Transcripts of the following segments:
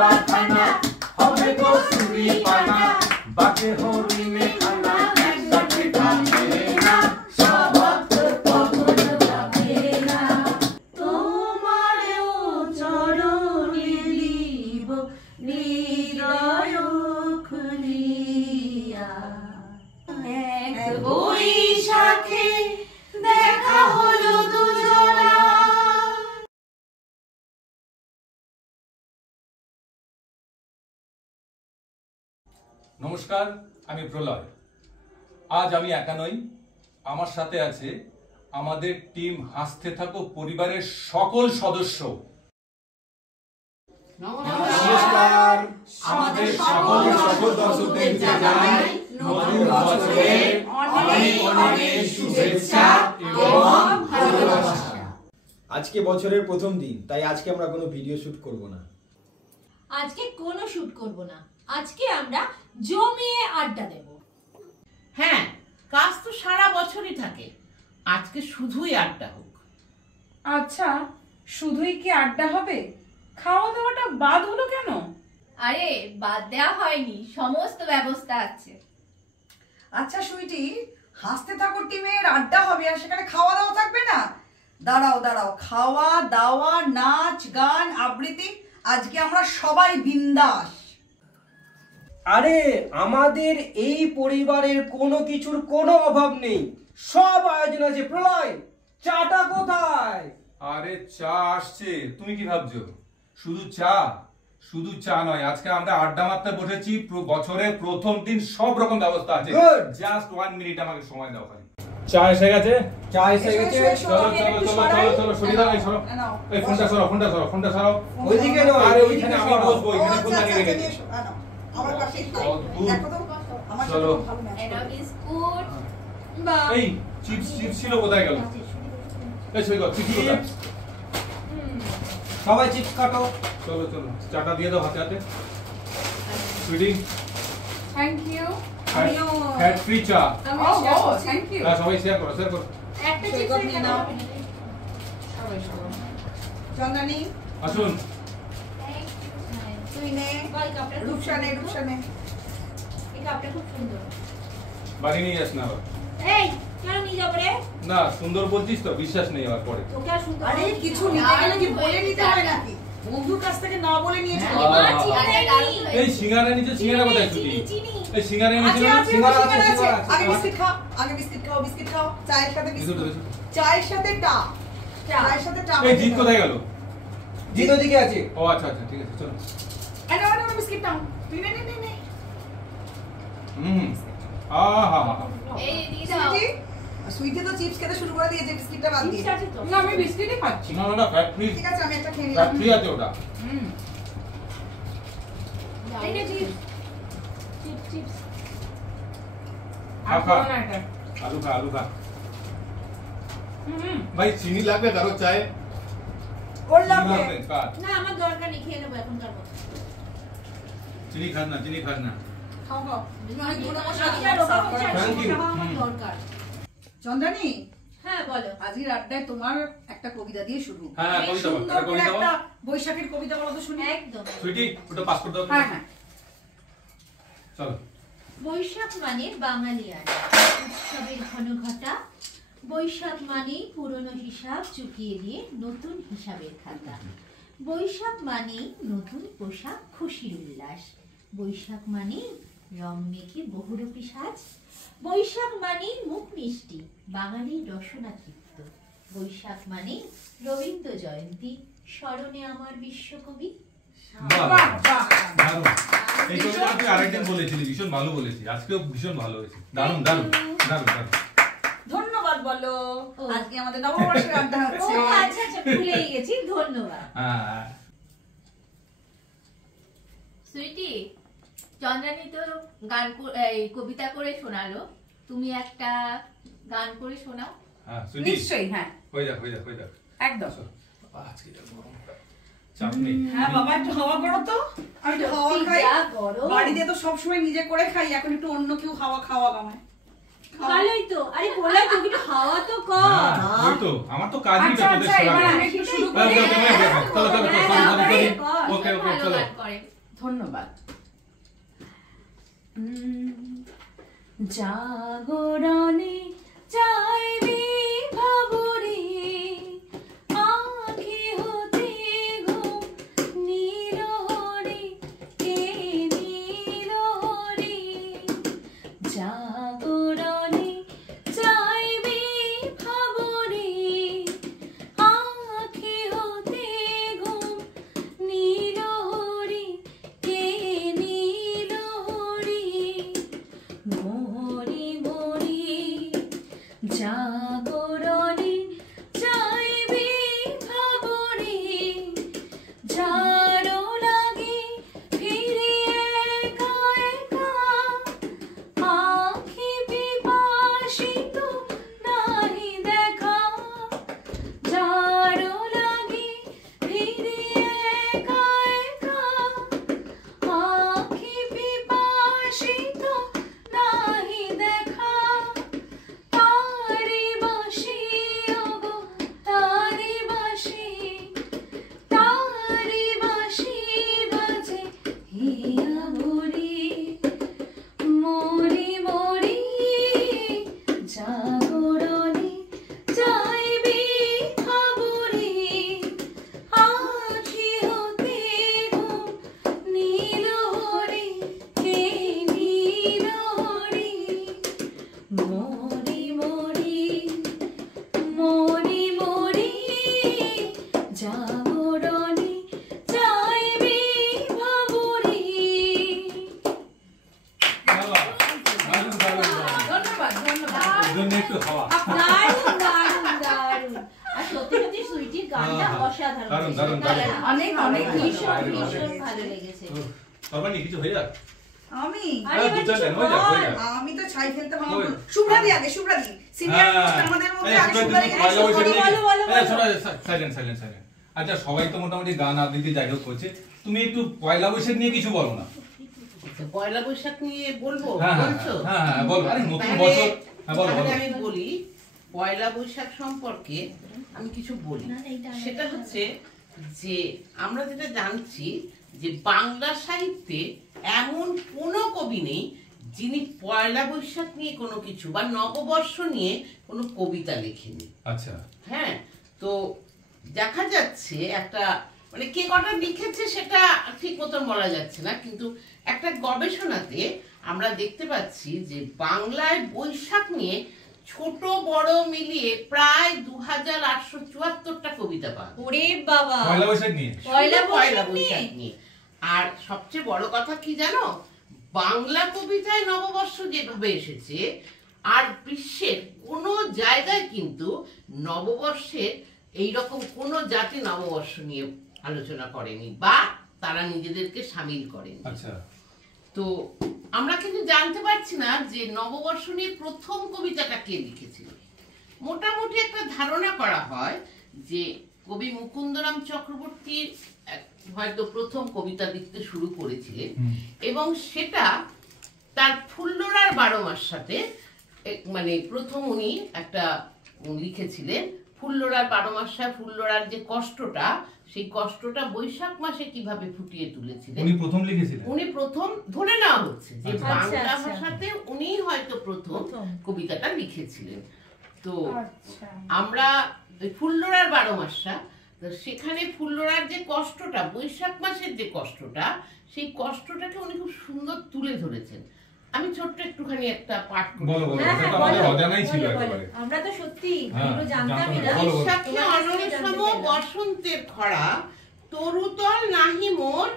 লম্বা খানা হবে কসুরি পানা বাকে হরিণে খানা একসাথে খাবে না সবাত কখনো যাবে না তোমারও চরণে দিব হৃদয় খুলিয়া এক বৈশাখে দেখা হলো দুজনা। নমস্কার, আমি প্রলয়। আজ আমি একা নই, আমার সাথে আছে আমাদের টিম হাসতে থাকো পরিবারের সকল সদস্য। নমস্কার আমাদের সকল দর্শকদের জানাই নতুন বছরের অনেক অনেক শুভেচ্ছা এবং ভালোবাসা। আজকে বছরের প্রথম দিন, তাই আজকে আমরা কোনো ভিডিও শুট করব না। আজকে কোনো শুট করব না, আজকে আমরা জমিয়ে আড্ডা দেব। হ্যাঁ, কাজ তো সারা বছরই থাকে, আজকে শুধুই আড্ডা হোক। আচ্ছা, শুধুই কি আড্ডা হবে? খাওয়া দাওয়াটা বাদ হলো কেন? আরে বাদ দেওয়া হয়নি, সমস্ত ব্যবস্থা আছে। আচ্ছা সুইটি, হাসতে থাকো টিমের আড্ডা হবে আর সেখানে খাওয়া দাওয়া থাকবে না? দাঁড়াও দাঁড়াও, খাওয়া দাওয়া নাচ গান আবৃত্তি, আজকে আমরা সবাই বিন্দাস। আরে আমাদের এই পরিবারের কোনো কিছুর কোনো অভাব নেই, সব আয়োজন আছে। প্রলয়, চাটা কোথায়? আরে চা আসছে, তুমি কি ভাবছো? শুধু চা নয়, আজকে আমরা আড্ডা মারতে বসেছি। বছরের প্রথম দিন সব রকম ব্যবস্থা আছে। জাস্ট 1 মিনিট আমাকে সময় দাও খালি। চা এসে গেছে, চা এসে গেছে। চলো সরিয়ে দাও। এই সরো, এই ফোনটা সরো। ওইদিকে নয়, আরে ওইখানে আমি বসবো, এখানে ফোন লাগিয়ে রেখেছি। আমার পাশে দেখো তো, আমার সাথে চলো। ভালো না। এটা বিস্কুট বা এই চিপস ছিল কোথায় গেল? এই সৈকত, চিপস কোথায়? সবাই চিপস কাটো। চলো চাটা দিয়ে দাও হাতে sweetie. Thank you. Fat free চা। Thank you. হ্যাঁ, সবাই শেয়ার করো। একটা চিপস সৈকত নিয়ে নাও। চন্দ্রানী আসুন। তুই নে, রূপসানে এই কাপটা খুব সুন্দর। বাড়ি নিয়ে যাস না আবার। এই কেন নিয়ে যাবো রে? না, সুন্দর বলছিস তো, বিশ্বাস নেই আবার পরে। তোকে আর সুন্দর আরে কিছু নিতে গেলে কি বলে নিতে হয় নাকি? বন্ধুর কাছ থেকে না বলে নিয়ে চলে মা চিনি এই সিঙ্গারা নিচে, সিঙ্গারা কোথায় সুইটি? এই সিঙ্গারা নিচে সিঙ্গারা আছে। আগে বিস্কিট খাও, বিস্কিট খাও। চায়ের সাথে বিস্কুট, বিস্কুট। চায়ের সাথে টা, চায়ের সাথে টা। এই জিত কোথায় গেল? জিত ওদিকে আছে। ও আচ্ছা, ঠিক আছে, চলো। আরে বিস্কিট নাও। তুই নে। আহা। এই দিয়ে দাও। সুইটি তো চিপস খেতে শুরু করে দিয়েছে, বিস্কিটটা বাদ দিয়ে। চিপস আছে তো? না, আমি বিস্কিটই খাচ্ছি। না, ফ্যাট ফ্রি। ঠিক আছে, আমি একটা খেয়ে ফ্যাট নিলাম। ফ্রি আছে ওটা। এই নে চিপস। আর খা। খাবো না এটা। আলু খা। ভাই চিনি লাগবে কারো চায়ে? ওর চিনি লাগবে। লাগবে কার? না আমার দরকার নেই, খেয়ে নেবো এখনকার মতো। চিনি খাস না। খাও। নয় গুঁড়ো মশলা Thank দিয়ে রোগা হচ্ছে, আর you. চিনিটা খাওয়া আমার দরকার। চন্দ্রানী, হ্যাঁ বলো। আজকের আড্ডায় তোমার একটা কবিতা দিয়ে শুরু। হ্যাঁ, এই কবিতা বল, সুন্দর একটা করে কবিতা বল। একটা বৈশাখের কবিতা বলো তো শুনি। একদম। সুইটি, ওটা পাসপোর্ট দাও তো। হ্যাঁ। চলো। বৈশাখ মানে বাঙালিয়ান উৎসবের ঘন ঘটা, বৈশাখ মানে পুরনো হিসাব চুকিয়ে দিয়ে নতুন হিসাবের খাতা, বৈশাখ মানে নতুন পোশাক খুশির উল্লাস, বৈশাখ মানে রং মেখে বহুরূপী সাজ, বৈশাখ মানে মুখ মিষ্টি বাঙালির রসনা তৃপ্ত, বৈশাখ মানে রবীন্দ্র জয়ন্তী স্মরণে আমার বিশ্বকবি। বাহ, দারুণ। এই কবিতা তুই আরেকদিন বলেছিলি, ভীষণ ভালো বলেছিস। আজকেও ভীষণ ভালো হয়েছে। দারুণ। ধন্যবাদ বলো। আজকে আমাদের নববর্ষের আড্ডা ও হচ্ছে। আচ্ছা ভুলেই গেছি, ধন্যবাদ। হ্যাঁ। সুইটি, চন্দ্রানী তো কবিতা করে শোনালো, তুমি একটা গান করে শোনাও। হ্যাঁ, সুইটি। নিশ্চয়ই, হ্যাঁ, হয়ে যাক। একদম। আজকে যা গরমটা, চাপ নেই। হ্যাঁ বাবা, একটু হাওয়া করো তো। আমি একটু হাওয়া খাই। যা গরম। বাড়িতে তো সবসময় নিজে করে খাই, এখন একটু অন্য কেউ হাওয়া খাওয়া কামায়। ভালোই তো, আরে বললাম তো একটু হাওয়া তো কম। হ্যাঁ, ওই তো আমার তো কাজই আচ্ছা তোদের আচ্ছা শোনা। এবার আমি একটু শুরু ওকে করি। ওকে চলো চলো ওকে ওকে চলো। ধন্যবাদ। জাগরণে যাইবি ভাবরে, আঁখি হতে ঘুম নীলহরি, কে নীলহরি। জাগরণে যাইবি ভাবরে, আঁখি হতে ঘুম নীলহরি, কে নীলহরি। মরি মরি জাগরণে যাইবি ভাবরে, যারো লাগে ফিরিয়ে একা একা, আঁখি পিপাসিত নাহি দেখা। যারো লাগে ফিরিয়ে একা একা, আঁখি পিপাসিত নাহি দেখা। তারি বাঁশি ওগো তারি বাঁশি, তারি বাঁশি বাজে হিয়া ভরি। মরি মরি জাগরণে যাইবি ভাবরে, আঁখি হতে ঘুম নীলহরি, কে নীলহরি। মরি মরি মরি মরি জাগরণে যাইবি ভাবরে। ধন্যবাদ ধন্যবাদ। এজন্য একটু হাওয়া। দারুণ দারুণ দারুণ। আর সত্যি সত্যি সুইটির গানটা অসাধারণ। দারুণ, দারুণ, দারুণ। অনেক অনেক ভীষণ দারুণ, ভীষণ দারুণ। ভালো লেগেছে। সর্বাণী কিছু হয়ে যাক। আমি আরে দু চার লাইন হয়ে যাক হয়ে যাক। আমি তো ছাই ফেলতে ওই। ভালো। শুভ্রাদি আগে, শুভ্রাদি সিনিয়র আমাদের মধ্যে আগে শুভ্রাদি। Silent silent silent. আচ্ছা সবাই তো মোটামুটি গান আবৃত্তি যাই হোক করছে, তুমি একটু পয়লা বৈশাখ নিয়ে কিছু বলো না। আচ্ছা, পয়লা বৈশাখ নিয়ে বলবো হ্যাঁ হ্যাঁ বলছো? হ্যাঁ হ্যাঁ বলো। আরে নতুন তাহলে- বছর। হ্যাঁ বলো তাহলে বলো। আমি বলি পয়লা বৈশাখ সম্পর্কে আমি কিছু বলি। সেটা হচ্ছে যে আমরা যেটা জানছি যে বাংলা সাহিত্যে এমন কোনো কবি নেই যিনি পয়লা বৈশাখ নিয়ে কোনো কিছু বা নববর্ষ নিয়ে কোনো কবিতা লেখেনি। আচ্ছা হ্যাঁ, তো দেখা যাচ্ছে একটা মানে কে কটা লিখেছে সেটা ঠিক মতন বলা যাচ্ছে না, কিন্তু একটা গবেষণাতে আমরা দেখতে পাচ্ছি যে বাংলায় বৈশাখ নিয়ে ছোট বড় মিলিয়ে প্রায় 2874টা কবিতা পাওয়া যায়। ওরে বাবা, পয়লা বৈশাখ নিয়ে। পয়লা পয়লা বৈশাখ নিয়ে? বৈশাখ নিয়ে। আর সবচেয়ে বড় কথা কি জানো, বাংলা কবিতায় নববর্ষ যেভাবে এসেছে আর বিশ্বের কোনো জায়গায় কিন্তু নববর্ষের এইরকম কোনো জাতি নববর্ষ নিয়ে আলোচনা করেনি বা তারা নিজেদেরকে সামিল করেনি। আচ্ছা তো আমরা কিন্তু জানতে পারছি না যে নববর্ষ নিয়ে প্রথম কবিতাটা কে লিখেছিল। মোটামুটি একটা ধারণা করা হয় যে কবি মুকুন্দরাম চক্রবর্তী হয়তো প্রথম কবিতা লিখতে শুরু করেছিলেন এবং সেটা তার ফুল্লরার 12 মাস সাথে মানে প্রথম উনি একটা লিখেছিলেন ফুল্লরার 12 মাসে ফুল্লরার যে কষ্টটা, সেই কষ্টটা বৈশাখ মাসে কিভাবে ফুটিয়ে তুলেছিলেন উনি প্রথম লিখেছিলেন। উনি প্রথম ধরে নেওয়া হচ্ছে যে আচ্ছা। বাংলা আচ্ছা। ভাষাতে উনিই হয়তো প্রথম প্রথম। কবিতাটা লিখেছিলেন। তো আচ্ছা আমরা ওই ফুল্লরার 12 মাসটা, তো সেখানে ফুল্লরার যে কষ্টটা, বৈশাখ মাসের যে কষ্টটা, সেই কষ্টটাকে উনি খুব সুন্দর তুলে ধরেছেন। আমি ছোট্ট একটুখানি একটা পাঠ করি। বলো বলো। হ্যাঁ, এটা হ্যাঁ, তো আমাদের বলো, অজানাই ছিল বলো, বলো। একেবারে। আমরা তো সত্যি হ্যাঁ, এগুলো জানতামই না। জানতাম না। বলো, বলো। বৈশাখে তোমার কাছ থেকে অনরে জানতে সম পেলাম। বসন্তের খরা, তরুতল নাহি মোর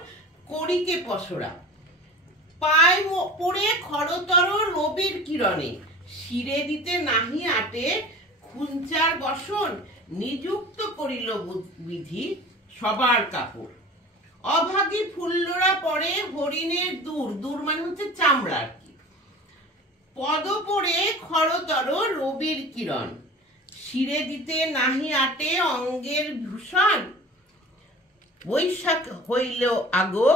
করিকে পসরা, পায় পড়ে খরতর রবির কিরণে, শিরে দিতে নাহি আটে খুঞ্চার বসন, নিযুক্ত করিল বিধি সবার কাপড়, অভাগী ফুল্লরা পরে হরিণের দূর, দূর মানে হচ্ছে চামড়া আর কি, পদ পড়ে খরতর রবির কিরণ, শিরে দিতে নাহি আটে অঙ্গের ভূষণ, বৈশাখ হইল আগো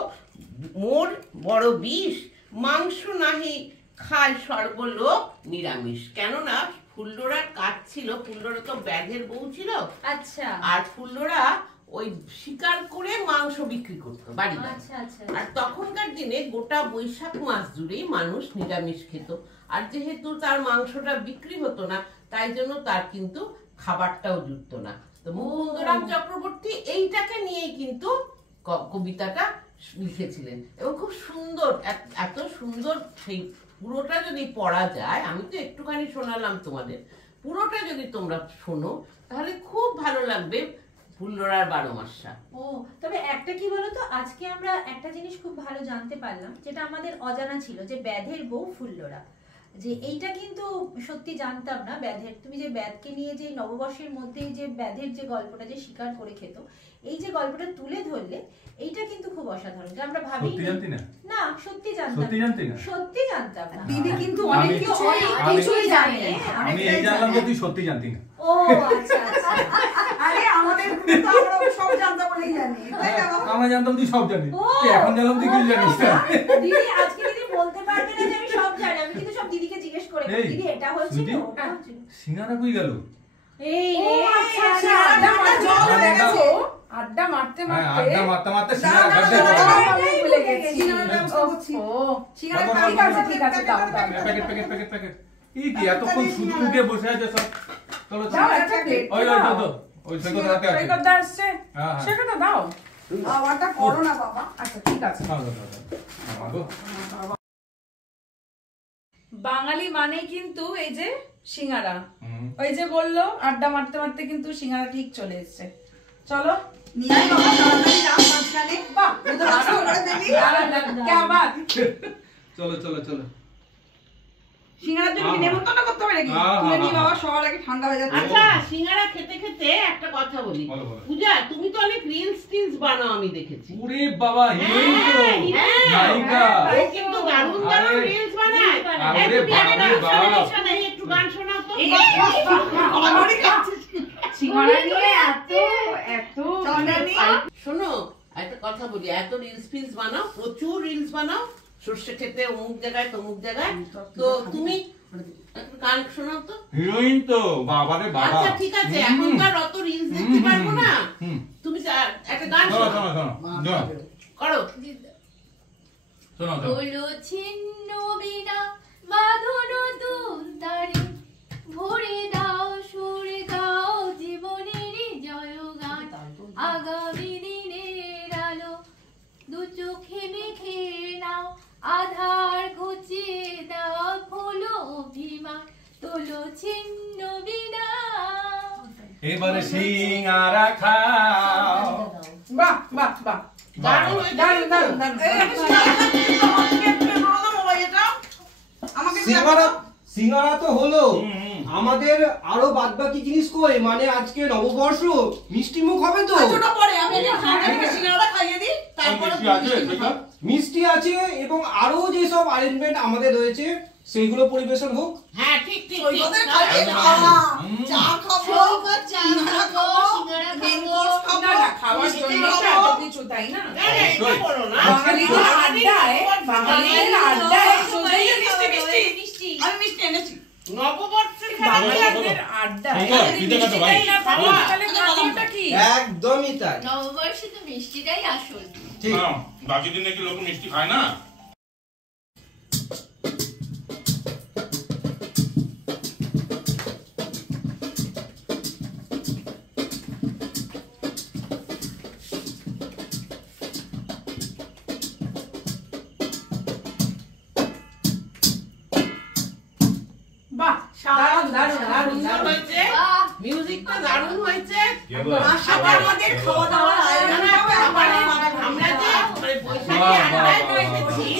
মোর বড় বিষ, মাংস নাহি খায় সর্বলোক নিরামিষ। কেননা ফুল্লরার কাজ ছিল, ফুল্লরা তো ব্যাধের বউ ছিল, আচ্ছা আর ফুল্লরা ওই শিকার করে মাংস বিক্রি করতো বাড়ি বাড়ি। আচ্ছা আচ্ছা আর তখনকার দিনে গোটা বৈশাখ মাস জুড়েই মানুষ নিরামিষ খেত, আর যেহেতু তার মাংসটা বিক্রি হতো না তাই জন্য তার কিন্তু খাবারটাও জুটতো না। তো মুকুন্দরাম চক্রবর্তী এইটাকে নিয়েই কিন্তু কবিতাটা লিখেছিলেন এবং খুব সুন্দর, এত সুন্দর। সেই পুরোটা যদি পড়া যায়, আমি তো একটুখানি শোনালাম তোমাদের, পুরোটা যদি তোমরা শোনো তাহলে খুব ভালো লাগবে ফুল্লরার 12 মাসা। ও তবে একটা কি বলতো, আজকে আমরা একটা জিনিস খুব ভালো জানতে পারলাম যেটা আমাদের অজানা ছিল, যে ব্যাধের বউ ফুল্লরা, যে এইটা কিন্তু সত্যি জানতাম না। ব্যাধের, তুমি যে ব্যাধকে নিয়ে যে নববর্ষের মধ্যে যে ব্যাধের যে গল্পটা যে শিকার করে খেত, এই যে গল্পটা তুলে ধরলে এইটা কিন্তু খুব অসাধারণ, যে আমরা ভাবি না, সত্যি জানতাম, সত্যি জানতাম না। দিদি কিন্তু অনেক কিছুই জানে। আমি এই জানলাম যে তুই সত্যি জানতি না। ও আচ্ছা আচ্ছা। আরে আমাদের তো আমরা সব জানতাম বলেই জানি, তাই না বাবা? আমরা জানতাম তুই সব জানিস, এখন জানলাম তুই কি জানিস না। দিদি আজকে দিদি বলতে পারবে না যে আমি সব জানি, আমি কিন্তু সব দিদিকে জিজ্ঞেস করে দিদি এটা হচ্ছে তো ওটা হচ্ছে। সিঙ্গারা কই গেল? এই ও আচ্ছা আচ্ছা, আড্ডা মারতে মারতে সিঙ্গারা ভুলে গেছি। ঠিক আছে দাও দাও। প্যাকেট এই কি এতক্ষণ শুধু মুখে বসে আছে সব? চলো দাও একটা প্লেট। ওই সৈকত হাতে আছে। সৈকত আসছে, সেটা দাও। আওয়াটা করো না বাবা। আচ্ছা ঠিক আছে। বাঙালি মানে কিন্তু এই যে সিঙ্গারা, ওই যে বললো আড্ডা মারতে মারতে কিন্তু সিঙ্গারা ঠিক চলে এসছে। চলো নিয়ে আয় বাবা, তাড়াতাড়ি রাখ মাঝখানে। বাহ, ওদের রাস্তা করে দিবি। क्या बात। চলো সিঙ্গারার জন্য কি নেমন্তন্ন করতে হবে নাকি? তুলে নি বাবা, সবার আগে ঠান্ডা হয়ে যাচ্ছে। আচ্ছা, সিঙ্গারা খেতে খেতে একটা কথা বলি। পূজা, তুমি তো অনেক রিলস টিলস বানাও আমি দেখেছি। ওরে বাবা, হিরোইন তো, নায়িকা। ও কিন্তু দারুণ রিলস বানায়। আরে বাবা, একটু গান শোনাও তো। সিঙ্গারা নিয়ে এত শোনো, একটা কথা বলি, এত রিলস ফিলস বানাও, প্রচুর রিলস বানাও, সর্ষে খেতে অমুক জায়গায় তমুক জায়গায়, তো তুমি একটু গান শোনাও তো। হিরোইন তো, বাবারে বাবা। আচ্ছা ঠিক আছে, এখন তো আর অত রিলস দেখতে পারবো না, তুমি একটা গান শোনাও করো। হলো ছিন্ন বিনা বাঁধন তুন্তারে, ভরে দাও সুরে গাও জীবনের জয় গান, আগামী দিনের আলো দু চোখে মেখে নাও, আধার ঘুচিয়ে দাও হলো অভিমান, তোলো ছিন্ন বিনা। এবারে সিঙ্গারা খাও। বাহ বাহ বাহ, দারুণ হয়েছে। দারুণ। সিঙ্গারা তো হলো, আমাদের আরো বাদ বাকি জিনিস কই? মানে আজকে নববর্ষ, মিষ্টি মুখ হবে তো? মিষ্টি আছে এবং আরো যে সব অ্যারেঞ্জমেন্ট আমাদের রয়েছে সেইগুলো পরিবেশন হোক। হ্যাঁ ঠিক ঠিক ঠিক। খাওয়ার জন্য এত কিছু, তাই না? বাঙালিদের আড্ডায় শুধুই মিষ্টি। আমি মিষ্টি এনেছি। নববর্ষের বাঙালিদের আড্ডায় মিষ্টিটাই না খাওয়া, তাহলে খাওয়াটা কি? একদমই তাই। নববর্ষে তো মিষ্টিটাই আসল। ঠিক। বাকি দিনে কি লোক মিষ্টি খায় না? বাহ, দারুণ সুন্দর হয়েছে, মিউজিকটা দারুণ হয়েছে। আমাদের খাওয়া দাওয়ার আমরা যে মানে বৈশাখী আড্ডায় বসেছি,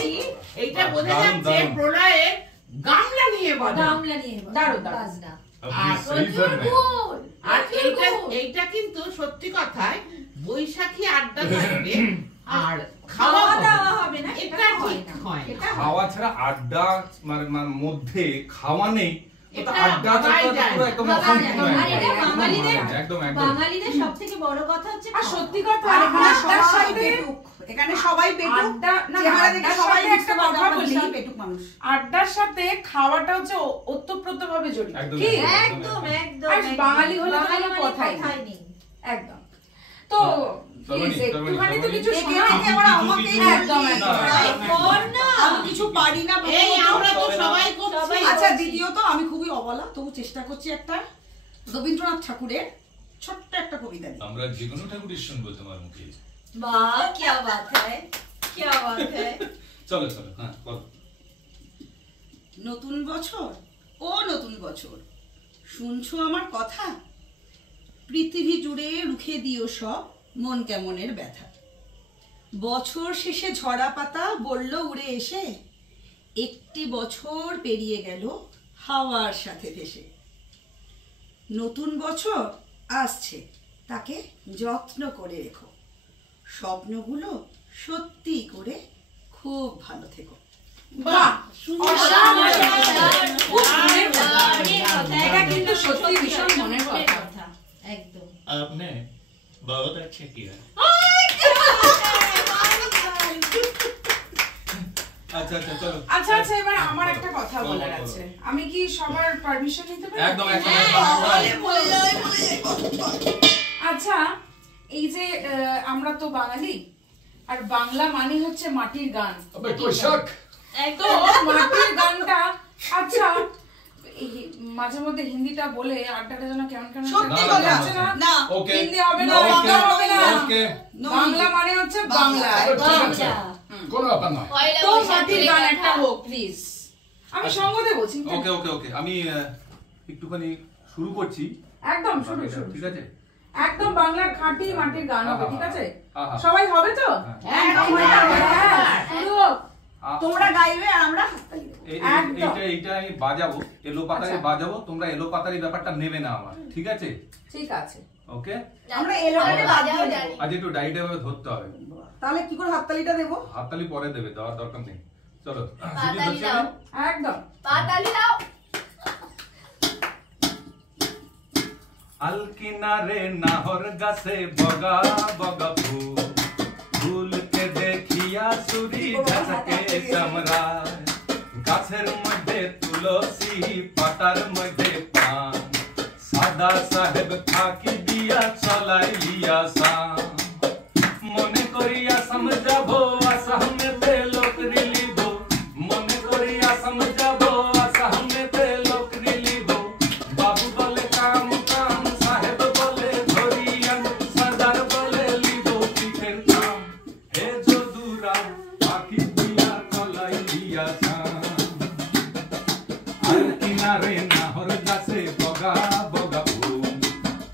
এইটা বোঝা যাচ্ছে প্রলয়ে গামলা নিয়ে বাজা। দারুণ। আর এইটা কিন্তু সত্যি কথায় বৈশাখী আড্ডা থাকবে আর খাওয়া দাওয়া হবে না, এটা ঠিক হয় না। খাওয়া ছাড়া আড্ডা মানে মধ্যে খাওয়া নেই, এটা আড্ডাটা পুরো একদম অসম্পূর্ণ। আর এটা বাঙালিদের একদম বাঙালিদের সবথেকে বড় কথা হচ্ছে আর সত্যি কথা, এখানে আড্ডার সবাই সাথে পেটুক। এখানে সবাই পেটুক, আড্ডা না, চেহারা দেখে আড্ডার সবাই সাথে বুঝতে একটা পারবে কথা আমরা বলি, বিশাল পেটুক মানুষ। আড্ডার সাথে খাওয়াটা হচ্ছে ওতপ্রোতভাবে জড়িত। একদম, কি? একদম একদম আর বাঙালি হলে তো বাঙালি কোনো মানে কথাই কথাই নেই। একদম। তো please, একটুখানি তো কিছু একে শোনাও। একে আবার আমাকেই একদম, বলবি। একদম, একদম। কর না। আমি কিছু পারি না এই প্রথমত। আমরা তো সবাই করছি। আচ্ছা দ্বিতীয়ত আমি খুবই অবলা, তবু চেষ্টা করছি একটা রবীন্দ্রনাথ ঠাকুরের ছোট্ট একটা কবিতা নিয়ে। আমরা যে কোনো ঠাকুরের শুনবো তোমার মুখে। वाह क्या बात है, क्या बात है। চলো চলো, হ্যাঁ বলো। নতুন বছর, ও নতুন বছর, শুনছো আমার কথা? পৃথিবী জুড়ে রুখে দিও সব মন কেমনের ব্যথা। বছর শেষে ঝরা পাতা বলল উড়ে এসে, একটি বছর পেরিয়ে গেল হাওয়ার সাথে ভেসে। নতুন বছর আসছে, তাকে যত্ন করে রেখো, স্বপ্নগুলো সত্যি করে খুব ভালো থেকো। বাহ, অসাধারণ। খুব মনের কথা। এটা কিন্তু সত্যি ভীষণ মনের কথা। একদম। आपने बहुत अच्छा किया। আচ্ছা আচ্ছা চলো। আচ্ছা আচ্ছা, এবার আমার একটা কথা বলার আছে। আমি কি সবার পারমিশন নিতে পারি? একদম একদম আচ্ছা, এই যে আমরা তো বাঙালি, আর বাংলা মানে হচ্ছে মাটির গান। আবে কোশাক। তো মাটির গানটা, আচ্ছা এই মাঝে মধ্যে হিন্দিটা বলে আড্ডাটা যেন কেমন কেমন সত্যি না, কথা না, হচ্ছে না। না, ওকে হিন্দি হবে না, ওকে বাংলা হবে না। ওকে বাংলা মানে হচ্ছে বাংলা। ঠিক আছে, কোনো ব্যাপার নয়। তো মাটির গান একটা হোক প্লিজ। আমি সঙ্গ দেবো, চিন্তা নেই। ওকে ওকে ওকে, আমি একটুখানি শুরু করছি। একদম শুরু শুরু। ঠিক আছে। একদম বাংলার খাঁটি মাটির গান হবে, ঠিক আছে? আহা। সবাই হবে তো? হ্যাঁ, শুরু হোক। তোমরা গাইবে আর আমরা হাততালি দেবো। একদম। এইটা আমি বাজাবো, এলো পাতারি আচ্ছা। বাজাবো, তোমরা এলো পাতারি ব্যাপারটা নেবে না আমার, ঠিক আছে? ঠিক আছে। ওকে। আমরা এলোটাকে বাদ দিয়ে দেবো। আজ একটু ডাইটে ভাবে ধরতে হবে। তাহলে কি করে হাততালিটা দেবো? হাততালি পরে দেবে, দেওয়ার দরকার নেই। চলো পাতালি শুরু করছি দাও। আমি। একদম। পাতালি দাও। আলকিনারে নাহর গাছে বগা বগা ফুল, ফুলকে দেখিয়া চুরি ঝাঁকে চামড়ায়, গাছের মধ্যে তুলসী পাতার মধ্যে পান, সাদা সাহেব ফাঁকি দিয়া চলাইলিয়া সাম, মনে করিয়া সমঝাবো আসামেতে লোকরি লিব, মনে করিয়া সমঝাবো আসামেতে লোকরি লিব, বাবু বলে কাম কাম, সাহেব বলে ধরিয়ান, সর্দার বলে লিব পিঠের কাম, হে যদুরা ফাঁকি দিয়া চলাইলিয়া সাম, আর কিনারে নাহর গাছে বগা বগা ফুল,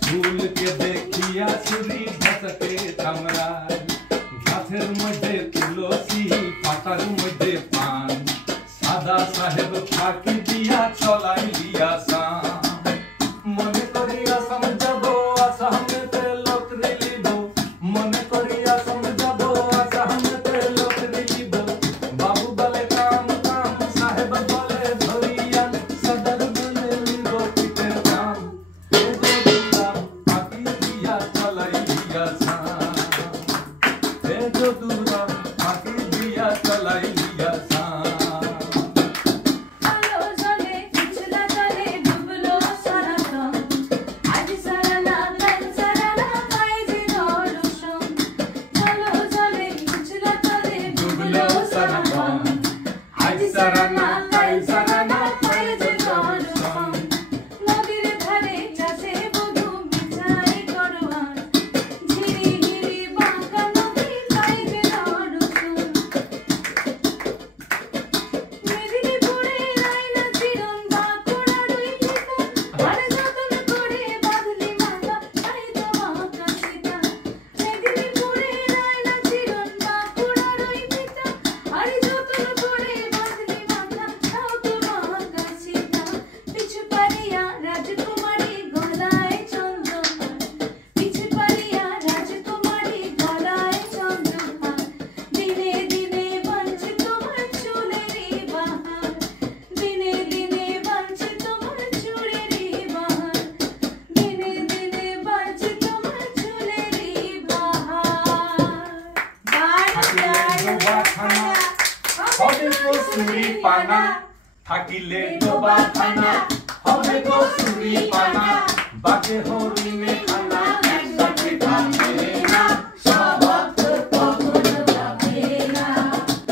ফুলকে দেখিয়া চুরি ঝাঁকে চামড়ায়, গাছের মধ্যে তুলসী পাতার মধ্যে পান, সাদা সাহেব ফাঁকি দিয়া চলাইলিয়া সাম, মনে করিয়া সমঝাবো আসামেতে লোকরি লিব, মনে করিয়া সমঝাবো আসামেতে লোকরি লিব, বাবু বলে কাম কাম, সাহেব বলে ধরিয়ান, সদর বলে লিব পিঠের কাম, হে যদুরা ফাঁকি দিয়া চলাইলিয়া সাম, হে যদুরা ফাঁকি দিয়া চলাইলিয়া সাম। আলো জ্বলে, উজলা জ্বলে, কসুরি পানা থাকিলে ডোবা খানা হবে কসুরি পানা বাজে হরিণে খানা একসাথে খাবে না সবাব তো কখনো যাবে না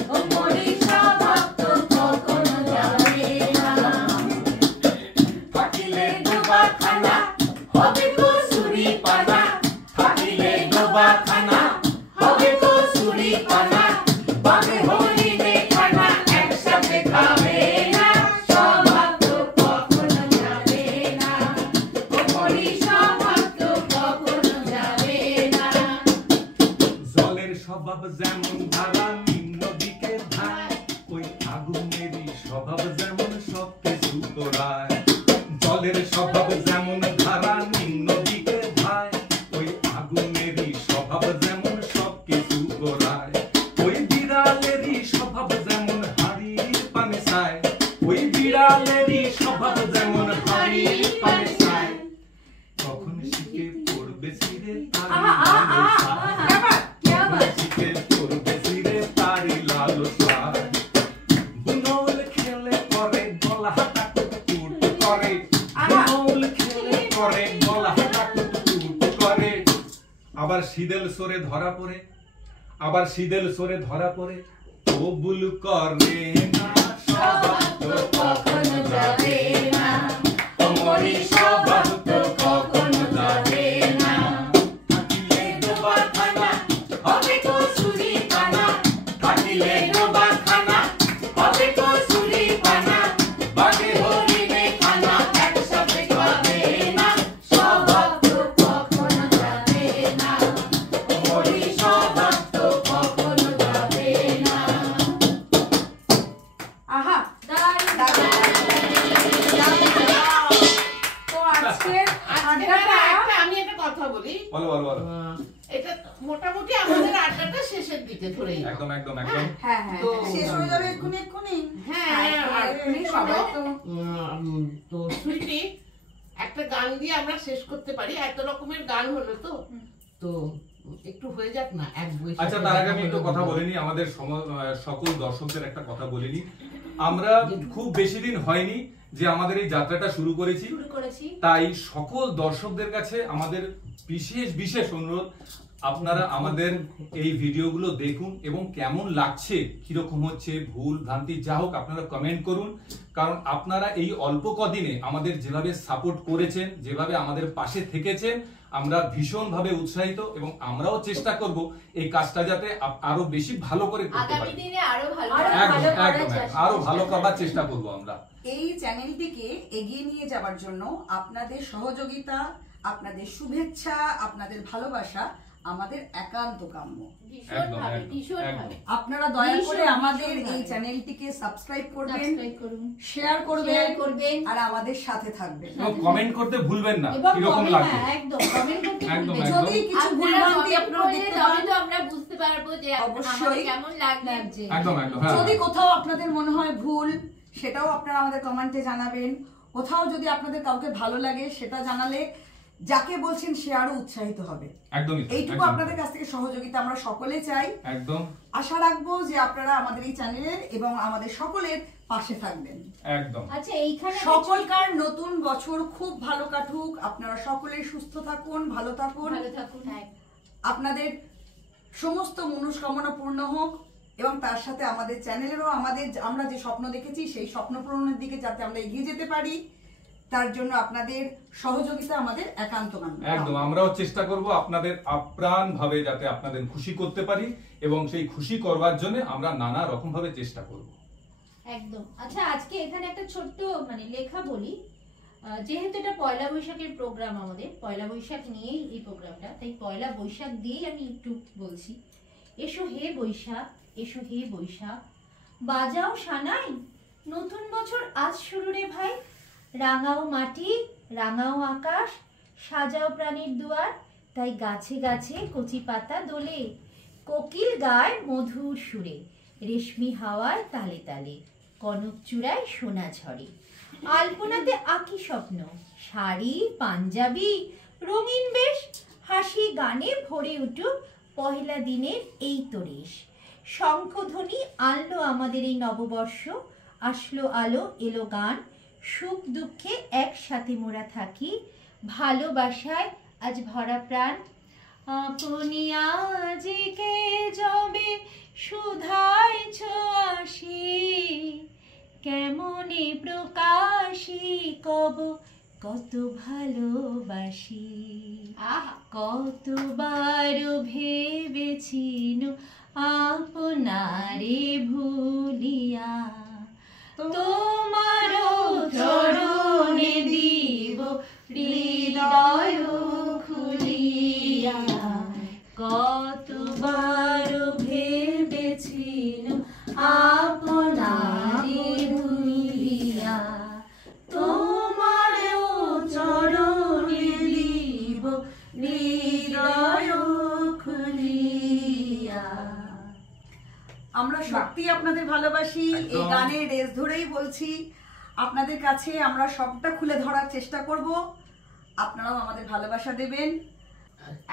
ও মরি সবাব তো কখনো যাবে না থাকিলে ডোবা খানা হবে কসুরি পানা থাকিলে ডোবা খানা হবে কসুরি পানা বাজে হরিণে খানা একসাথে খাবে না সবাব তো কখনো যাবে না ও মরি সবাব তো কখনো যাবে না জলের স্বভাব যেমন ধারা নিম্ন দিকে ধায় ওই আগুনেরই স্বভাব যেমন সব কিছু তোলায় জলের স্বভাব যেমন ধারা নিম্ন দিকে ধায় ওই আগুনেরই স্বভাব যেমন সব কিছু তোলায় ওই বিড়ালেরই স্বভাব যেমন হাড়ির পানে চায় ওই বিড়ালেরই স্বভাব যেমন হাড়ির পানে চায় কখন শিখে পড়বে ছিঁড়ে শিখে পড়বে ছিঁড়ে তারি লালসায় বুনল খেলে করে গলা হাঁটা কুটকুট করে বুনল খেলে করে গলা হাঁটা কুটকুট করে আবার শীদেল সরে ধরা পড়ে আবার শীদেল সরে ধরা পড়ে কবুল করে না সবাব তো কখনো যাবে না ও মরি সবাব তো কখনো যাবে না থাকিলে ডোবা খানা হবে কসুরি পানা থাকিলে ডোবা খানা হবে কসুরি পানা বাজে হরিণে খানা একসাথে খাবে না সবাব তো কখনো যাবে না ও মরি সবাব তো কখনো যাবে না আহা তো আজকের আড্ডাটা আমি একটা কথা বলি বলো বলো বলো এটা মোটামুটি আমাদের আড্ডাটা শেষের দিকে ধরে একদম একদম একদম হ্যাঁ হ্যাঁ তো শেষ হয়ে যাবে এক্ষুনি এক্ষুনি হ্যাঁ আর সবাই তো তো সুইটি একটা গান দিয়ে আমরা শেষ করতে পারি এত রকমের গান হলো তো তো একটু হয়ে যাক না এক বই আচ্ছা তার আগে আমি একটু কথা বলিনি আমাদের সকল দর্শকদের একটা কথা বলিনি আমরা খুব বেশি দিন হয়নি যে আমাদের এই যাত্রাটা শুরু করেছি তাই সকল দর্শকদের কাছে আমাদের বিশেষ বিশেষ অনুরোধ আপনারা আমাদের এই ভিডিওগুলো দেখুন এবং কেমন লাগছে কিরকম হচ্ছে ভুল ভ্রান্তি যা হোক আপনারা কমেন্ট করুন কারণ আপনারা এই অল্প কদিনে আমাদের যেভাবে সাপোর্ট করেছেন যেভাবে আমাদের পাশে থেকেছেন আমরা ভীষণভাবে উৎসাহিত এবং আমরাও চেষ্টা করব এই কাজটা যাতে আরো বেশি ভালো করে করতে পারি আরো ভালো করার চেষ্টা করব আমরা এই চ্যানেলটিকে এগিয়ে নিয়ে যাওয়ার জন্য আপনাদের সহযোগিতা আপনাদের শুভেচ্ছা আপনাদের ভালোবাসা আমাদের একান্ত কাম্য আপনারা দয়া করে আমাদের এই চ্যানেলটিকে সাবস্ক্রাইব করবেন শেয়ার করবেন আর আমাদের সাথে থাকবেন কমেন্ট করতে ভুলবেন না কিরকম লাগবে একদম যদি কিছু ভুলভ্রান্তি আপনারা দেখতে পান তো আমরা বুঝতে পারবো যে অবশ্যই কেমন লাগছে একদম একদম যদি কোথাও আপনাদের মনে হয় ভুল সেটাও আপনারা আমাদের কমেন্টে জানাবেন কোথাও যদি আপনাদের কাউকে ভালো লাগে সেটা জানালে যাকে বলছেন সে আরো উৎসাহিত হবে একদমই এইটুকু আপনাদের কাছ থেকে সহযোগিতা আমরা সকলে চাই একদম আশা রাখবো যে আপনারা আমাদের এই চ্যানেলের এবং আমাদের সকলের পাশে থাকবেন একদম আচ্ছা এইখানে সকলকার নতুন বছর খুব ভালো কাটুক আপনারা সকলে সুস্থ থাকুন ভালো থাকুন আপনাদের সমস্ত মনস্কামনা পূর্ণ হোক এবং তার সাথে আমাদের চ্যানেলেরও আমরা যে স্বপ্ন দেখেছি সেই স্বপ্ন পূরণের দিকে যাতে আমরা এগিয়ে যেতে পারি তার জন্য আপনাদের সহযোগিতা আমাদের একান্ত কাম্য একদম আমরাও চেষ্টা করব আপনাদের আপ্রাণ ভাবে যাতে আপনাদের খুশি করতে পারি এবং সেই খুশি করবার জন্য আমরা নানা রকম ভাবে চেষ্টা করব একদম আচ্ছা আজকে এখানে একটা ছোট্ট লেখা বলি যেহেতু এটা পয়লা বৈশাখের প্রোগ্রাম আমাদের পয়লা বৈশাখ নিয়েই এই প্রোগ্রামটা তাই পয়লা বৈশাখ দিয়েই আমি একটু বলছি এসো হে বৈশাখ এসো হে বৈশাখ বাজাও সানাই নতুন বছর আজ শুরু রে ভাই রাঙাও মাটি রাঙাও আকাশ সাজাও প্রাণীর দুয়ার তাই গাছে গাছে কচি পাতা দোলে কোকিল গায় মধুর সুরে রেশমি হাওয়ায় তালে তালে কনক চূড়ায় সোনা ঝরে আলপনাতে আঁকি স্বপ্ন শাড়ি পাঞ্জাবি রঙিন বেশ হাসি গানে ভরে উঠুক পহেলা দিনের এই তো রেশ শঙ্খধ্বনি আনলো আমাদের এই নববর্ষ, আসলো আলো এলো গান, সুখ দুঃখে একসাথে মোরা থাকি, ভালোবাসায় আজ ভরা প্রাণ। আপনি আজিকে যবে শুধাইছ আসি, কেমনে প্রকাশি কব কত ভালোবাসি। কতবার ভেবেছিন আপনারে ভুলিয়া, তোমার চরণে দিব হৃদয় খুলিয়া। কতবার ভেবেছিন আপনারে ভুলিয়া, তোমার চরণে দিব হৃদয় খুলিয়া। আমরা সত্যি আপনাদের ভালোবাসি, এই গানের রেস ধরেই বলছি। আপনাদের কাছে আমরা সবটা খুলে ধরার চেষ্টা করব, আপনারাও আমাদের ভালোবাসা দেবেন।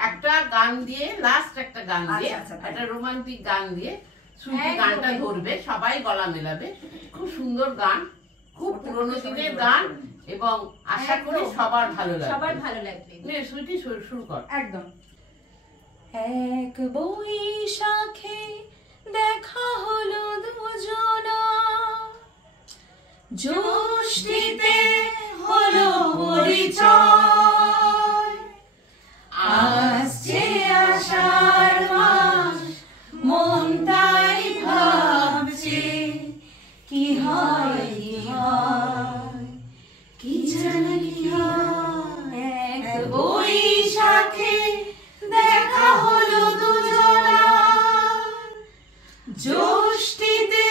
একটা গান দিয়ে, লাস্ট একটা গান দিয়ে, আচ্ছা, একটা রোমান্টিক গান দিয়ে সুইটি গানটা ধরবে, সবাই গলা মেলাবে। খুব সুন্দর গান, খুব পুরোনো দিনের গান, এবং আশা করি সবার ভালো লাগবে। সবার ভালো লাগবে। সুইটি শুরু কর। একদম। এক বৈশাখে দেখা হলো দুজনা, জ্যৈষ্ঠীতে হলো পরিচয়, আসছে আষাঢ় মাস মন তাই ভাবছে কি হয় কি হয়, কি জানি কি হয়। এক বৈশাখে দেখা হলো দুজনা, জ্যৈষ্ঠীতে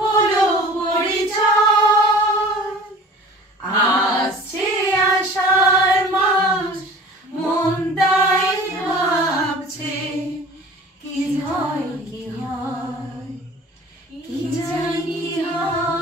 হলো পরিচয়, আসছে আষাঢ় মাস মন তাই ভাবছে কি হয় কি হয়, কি জানি কি হয়।